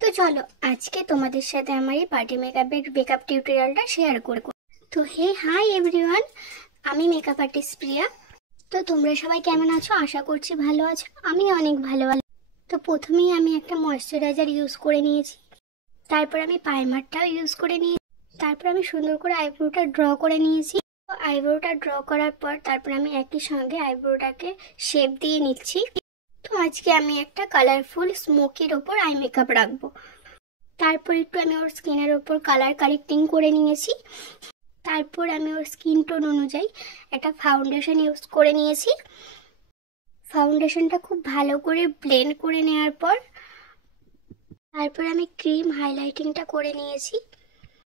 তো চলো আজকে তোমাদের সাথে আমার এই পার্টি মেকআপ টিউটোরিয়ালটা শেয়ার করব। তো হে হাই এভরিওয়ান, আমি মেকআপ আর্টিস্ট প্রিয়া। তো তোমরা সবাই কেমন আছো? আশা করছি ভালো আছো। আমি অনেক ভালো আছি। তো প্রথমেই আমি একটা ময়শ্চারাইজার ইউজ করে নিয়েছি, তারপর আমি প্রাইমারটাও ইউজ করে নিয়েছি, তারপর আমি সুন্দর করে আইব্রোটা ড্র করে নিয়েছি। তো আইব্রোটা ড্র করার পর তারপর আমি একই সঙ্গে আইব্রোটাকে শেপ দিয়ে নিচ্ছি। তো আজকে আমি একটা কালারফুল স্মোকির ওপর আই মেকআপ রাখবো। তারপর একটু আমি ওর স্কিনের ওপর কালার কারেক্টিং করে নিয়েছি। তারপর আমি ওর স্কিন টোন অনুযায়ী একটা ফাউন্ডেশন ইউজ করে নিয়েছি। ফাউন্ডেশনটা খুব ভালো করে ব্লেন্ড করে নেওয়ার পর তারপর আমি ক্রিম হাইলাইটিংটা করে নিয়েছি।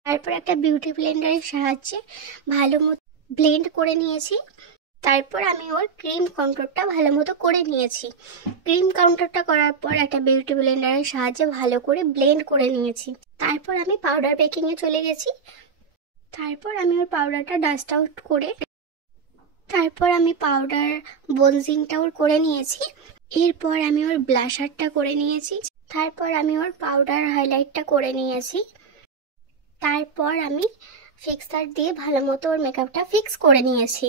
তারপর একটা বিউটি ব্লেন্ডারের সাহায্যে ভালো মতো ব্লেন্ড করে নিয়েছি। তারপর আমি ওর ক্রিম কাউন্টারটা ভালো মতো করে নিয়েছি। ক্রিম কাউন্টারটা করার পর একটা বিউটি ব্লেন্ডারের সাহায্যে ভালো করে ব্লেন্ড করে নিয়েছি। তারপর আমি পাউডার বেকিংয়ে চলে গেছি। তারপর আমি ওর পাউডারটা ডাস্ট আউট করে তারপর আমি পাউডার বনজিংটাও করে নিয়েছি। এরপর আমি ওর ব্লাশারটা করে নিয়েছি। তারপর আমি ওর পাউডার হাইলাইটটা করে নিয়েছি। তারপর আমি ফিক্সার দিয়ে ভালো মতো ওর মেকআপটা ফিক্স করে নিয়েছি।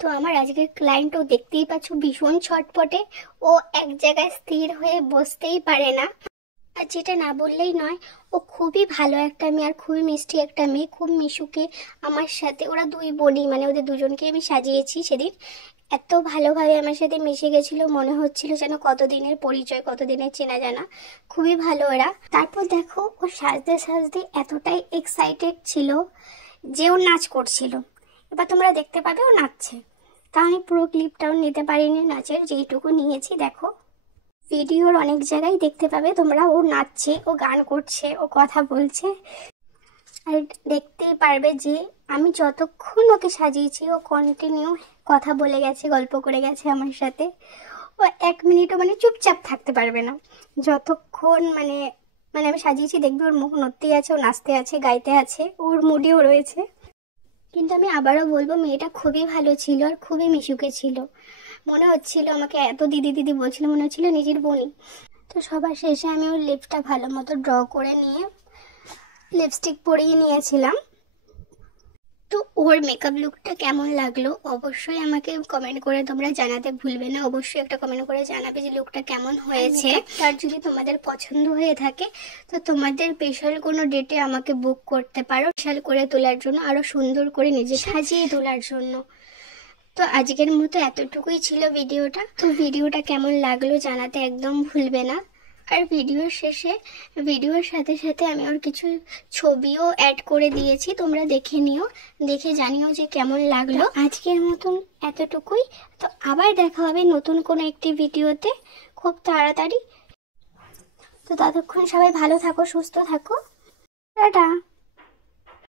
তো আমার আজকের ক্লায়েন্টও দেখতেই পাচ্ছ ভীষণ ছটপটে, ও এক জায়গায় স্থির হয়ে বসতেই পারে না। আর যেটা না বললেই নয়, ও খুবই ভালো একটা মেয়ে আর খুবই মিষ্টি একটা মেয়ে, খুব মিশুকে আমার সাথে। ওরা দুই বোনই, মানে ওদের দুজনকে আমি সাজিয়েছি সেদিন। এত ভালোভাবে আমার সাথে মিশে গেছিল, মনে হচ্ছিল যেন কতদিনের পরিচয়, কতদিনের চেনা জানা। খুবই ভালো ওরা। তারপর দেখো ও সাজতে সাজতে এতটাই এক্সাইটেড ছিল যে ও নাচ করছিল। এবার তোমরা দেখতে পাবে ও নাচছে। তা আমি পুরো ক্লিপটাও নিতে পারিনি নাচের, যেইটুকু নিয়েছি দেখো। ভিডিওর অনেক জায়গায় দেখতে পাবে তোমরা ও নাচছে, ও গান করছে, ও কথা বলছে। আর দেখতেই পারবে যে আমি যতক্ষণ ওকে সাজিয়েছি ও কন্টিনিউ কথা বলে গেছে, গল্প করে গেছে আমার সাথে। ও এক মিনিটও মানে চুপচাপ থাকতে পারবে না যতক্ষণ মানে মানে আমি সাজিয়েছি। দেখবে ওর মুখ নড়তেই আছে, ও নাচতে আছে, গাইতে আছে, ওর মুডেও রয়েছে। কিন্তু আমি আবারও বলবো মেয়েটা খুবই ভালো ছিল আর খুবই মিশুকে ছিল। মনে হচ্ছিল আমাকে এত দিদি দিদি বলছিল, মনে হচ্ছিল নিজের বোনই। তো সবার শেষে আমি ওর লিপটা ভালো মতো ড্র করে নিয়ে লিপস্টিক পরিয়ে নিয়েছিলাম। তো ওর মেকআপ লুকটা কেমন লাগলো অবশ্যই আমাকে কমেন্ট করে তোমরা জানাতে ভুলবে না। অবশ্যই একটা কমেন্ট করে জানাবে যে লুকটা কেমন হয়েছে। আর যদি তোমাদের পছন্দ হয়ে থাকে তো তোমাদের স্পেশাল কোনো ডেটে আমাকে বুক করতে পারো, স্পেশাল করে তোলার জন্য, আরো সুন্দর করে নিজে সাজিয়ে তোলার জন্য। তো আজকের মতো এতটুকুই ছিল ভিডিওটা। তো ভিডিওটা কেমন লাগলো জানাতে একদম ভুলবে না। আর ভিডিওর শেষে ভিডিওর সাথে সাথে আমি ওর কিছু ছবিও অ্যাড করে দিয়েছি, তোমরা দেখে নিও, দেখে জানিও যে কেমন লাগলো। আজকের মতন এতটুকুই। তো আবার দেখা হবে নতুন কোনো একটি ভিডিওতে খুব তাড়াতাড়ি। তো ততক্ষণ সবাই ভালো থাকো, সুস্থ থাকো, টাটা।